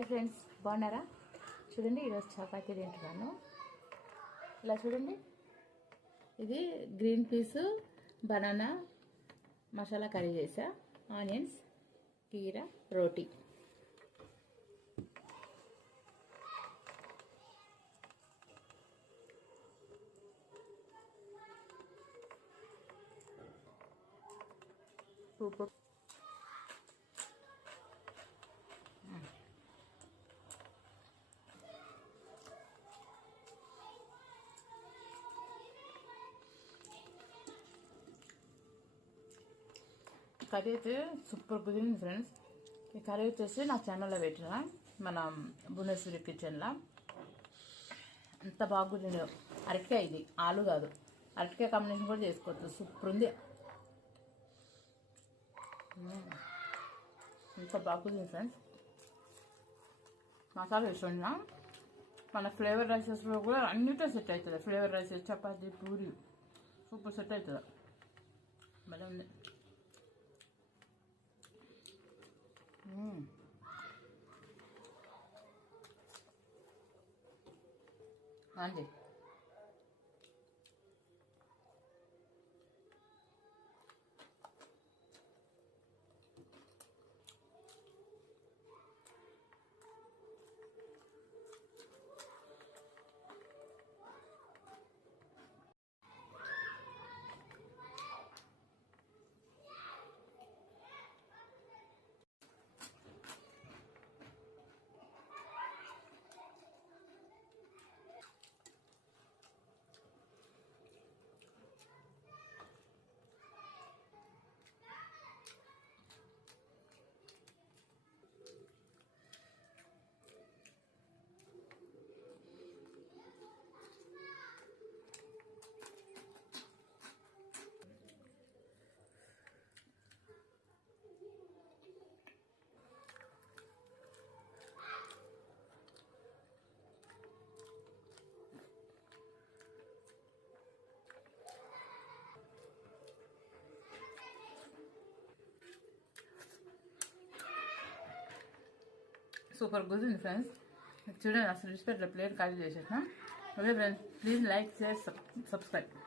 Hi friends, బాగున్నారా? చూడండి, ఈరోజు చపాతీ తింటున్నాను. ఇలా చూడండి, ఇది గ్రీన్ పీస్ బనానా మసాలా కర్రీ చేసా, ఆనియన్స్, కీరా, రోటీ. సూపర్. కర్రీ అయితే సూపర్ కుదిరింది ఫ్రెండ్స్. ఈ కర్రీ వచ్చేసి నా ఛానల్లో పెట్టిన, మన భువనేశ్వరి కిచెన్లో. అంత బాగా కుదిరింది. అరటికాయ, ఇది ఆలు కాదు, అరటికాయ కాంబినేషన్ కూడా చేసుకోవచ్చు. సూపర్ ఉంది. అంత బాగా కుదిరింది ఫ్రెండ్స్. మసాలా వేసుకున్నా మన ఫ్లేవర్ రైసెస్లో కూడా అన్నిటో సెట్ అవుతుంది. Flavour rises, chapati, puri super set అవుతుంది. భలే ఉంది. అండి సూపర్ కుదిరింది ఫ్రెండ్స్. చూడండి, అసలు రెస్పెక్ట్ ప్లేట్ ఖాళీ చేసేసిన. Okay friends, please like, share, subscribe.